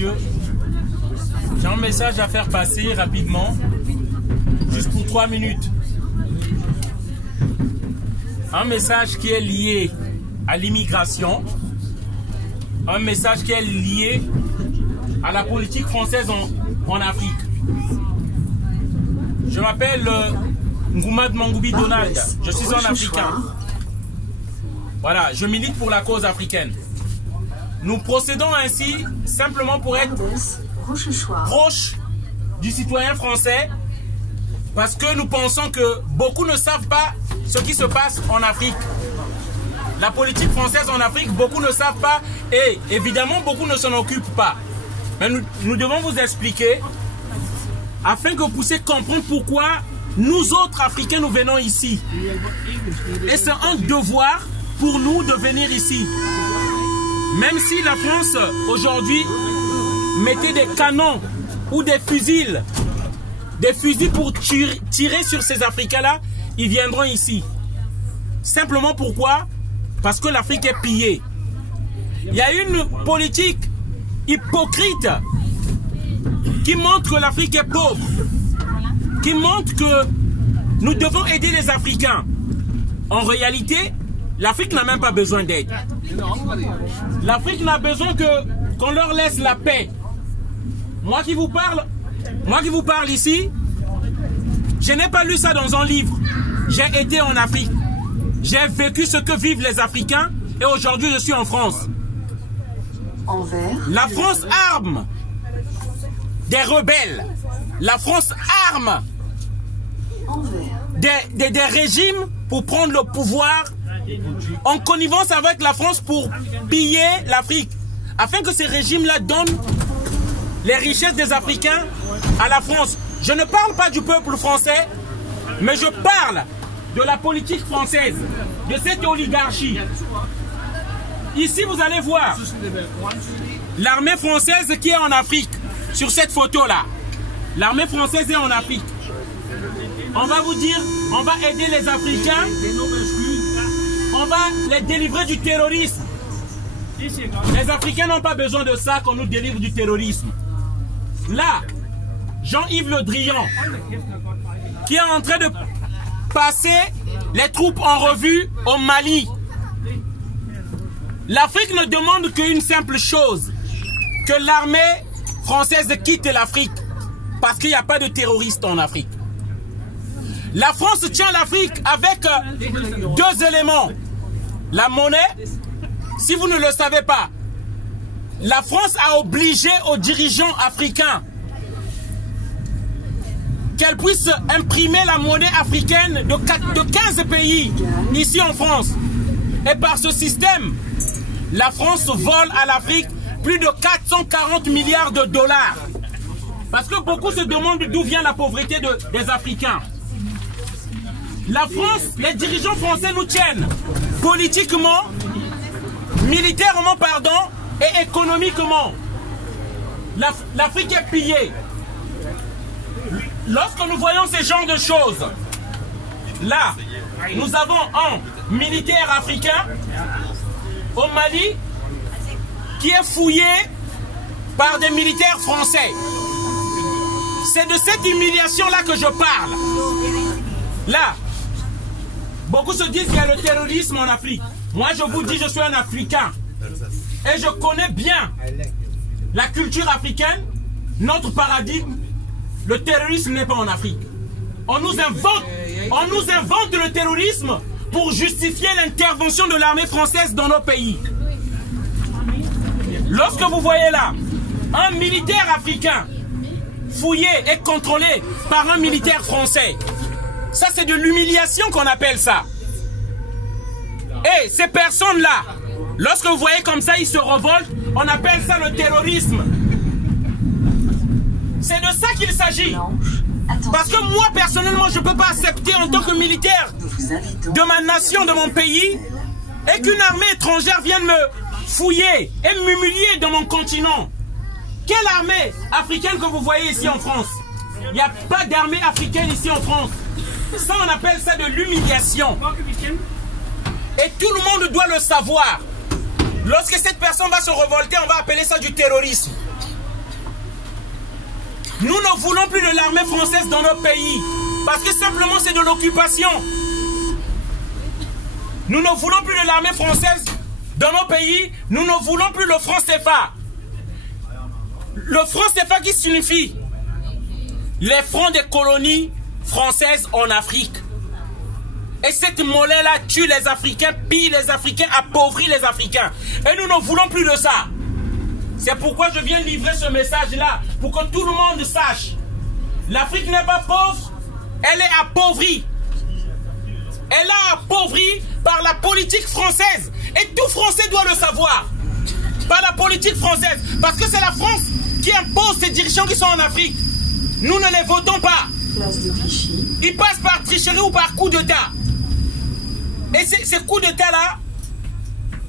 messieurs, j'ai un message à faire passer rapidement, juste pour 3 minutes. Un message qui est lié à l'immigration, un message qui est lié à la politique française en Afrique. Je m'appelle Ngoumad Mangoubi Donald, je suis un Africain. Voilà, je milite pour la cause africaine. Nous procédons ainsi simplement pour être proche du citoyen français parce que nous pensons que beaucoup ne savent pas ce qui se passe en Afrique. La politique française en Afrique, beaucoup ne savent pas et évidemment beaucoup ne s'en occupent pas. Mais nous devons vous expliquer afin que vous puissiez comprendre pourquoi nous autres Africains nous venons ici. Et c'est un devoir pour nous de venir ici. Même si la France aujourd'hui mettait des canons ou des fusils pour tirer sur ces Africains-là, ils viendront ici. Simplement pourquoi? Parce que l'Afrique est pillée. Il y a une politique hypocrite qui montre que l'Afrique est pauvre, qui montre que nous devons aider les Africains. En réalité, l'Afrique n'a même pas besoin d'aide. L'Afrique n'a besoin qu'on leur laisse la paix. Moi qui vous parle ici, je n'ai pas lu ça dans un livre. J'ai été en Afrique. J'ai vécu ce que vivent les Africains et aujourd'hui je suis en France. La France arme des rebelles. La France arme des régimes pour prendre le pouvoir en connivence avec la France pour piller l'Afrique, afin que ces régimes-là donnent les richesses des Africains à la France. Je ne parle pas du peuple français, mais je parle de la politique française, de cette oligarchie. Ici, vous allez voir l'armée française qui est en Afrique, sur cette photo-là. L'armée française est en Afrique. On va vous dire, on va aider les Africains, on va les délivrer du terrorisme. Les Africains n'ont pas besoin de ça qu'on nous délivre du terrorisme. Là, Jean-Yves Le Drian, qui est en train de passer les troupes en revue au Mali. L'Afrique ne demande qu'une simple chose, que l'armée française quitte l'Afrique, parce qu'il n'y a pas de terroristes en Afrique. La France tient l'Afrique avec 2 éléments. La monnaie, si vous ne le savez pas, la France a obligé aux dirigeants africains qu'elle puisse imprimer la monnaie africaine de 15 pays ici en France. Et par ce système, la France vole à l'Afrique plus de 440 milliards de dollars. Parce que beaucoup se demandent d'où vient la pauvreté des Africains. La France, les dirigeants français nous tiennent politiquement, militairement, pardon, et économiquement. L'Afrique est pillée. Lorsque nous voyons ces genres de choses, là, nous avons un militaire africain au Mali qui est fouillé par des militaires français. C'est de cette humiliation-là que je parle. Là, beaucoup se disent qu'il y a le terrorisme en Afrique. Moi, je vous dis, je suis un Africain. Et je connais bien la culture africaine, notre paradigme. Le terrorisme n'est pas en Afrique. On nous invente le terrorisme pour justifier l'intervention de l'armée française dans nos pays. Lorsque vous voyez là, un militaire africain fouillé et contrôlé par un militaire français, ça c'est de l'humiliation qu'on appelle ça. Et ces personnes-là, lorsque vous voyez comme ça, ils se révoltent, on appelle ça le terrorisme. C'est de ça qu'il s'agit. Parce que moi, personnellement, je ne peux pas accepter en tant que militaire de ma nation, de mon pays, et qu'une armée étrangère vienne me fouiller et m'humilier dans mon continent. Quelle armée africaine que vous voyez ici en France? Il n'y a pas d'armée africaine ici en France. Ça, on appelle ça de l'humiliation. Et tout le monde doit le savoir. Lorsque cette personne va se révolter, on va appeler ça du terrorisme. Nous ne voulons plus de l'armée française dans notre pays. Parce que simplement c'est de l'occupation. Nous ne voulons plus de l'armée française dans nos pays. Nous ne voulons plus le franc CFA. Le franc CFA qui signifie les francs des colonies françaises en Afrique. Et cette monnaie-là tue les Africains, pille les Africains, appauvrit les Africains. Et nous ne voulons plus de ça. C'est pourquoi je viens livrer ce message-là, pour que tout le monde sache. L'Afrique n'est pas pauvre, elle est appauvrie. Elle est appauvrie par la politique française. Et tout Français doit le savoir. Par la politique française. Parce que c'est la France qui impose ces dirigeants qui sont en Afrique. Nous ne les votons pas. Ils passent par tricherie ou par coup d'État. Et ces coups d'État-là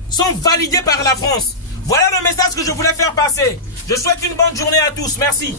sont validés par la France. Voilà le message que je voulais faire passer. Je souhaite une bonne journée à tous. Merci.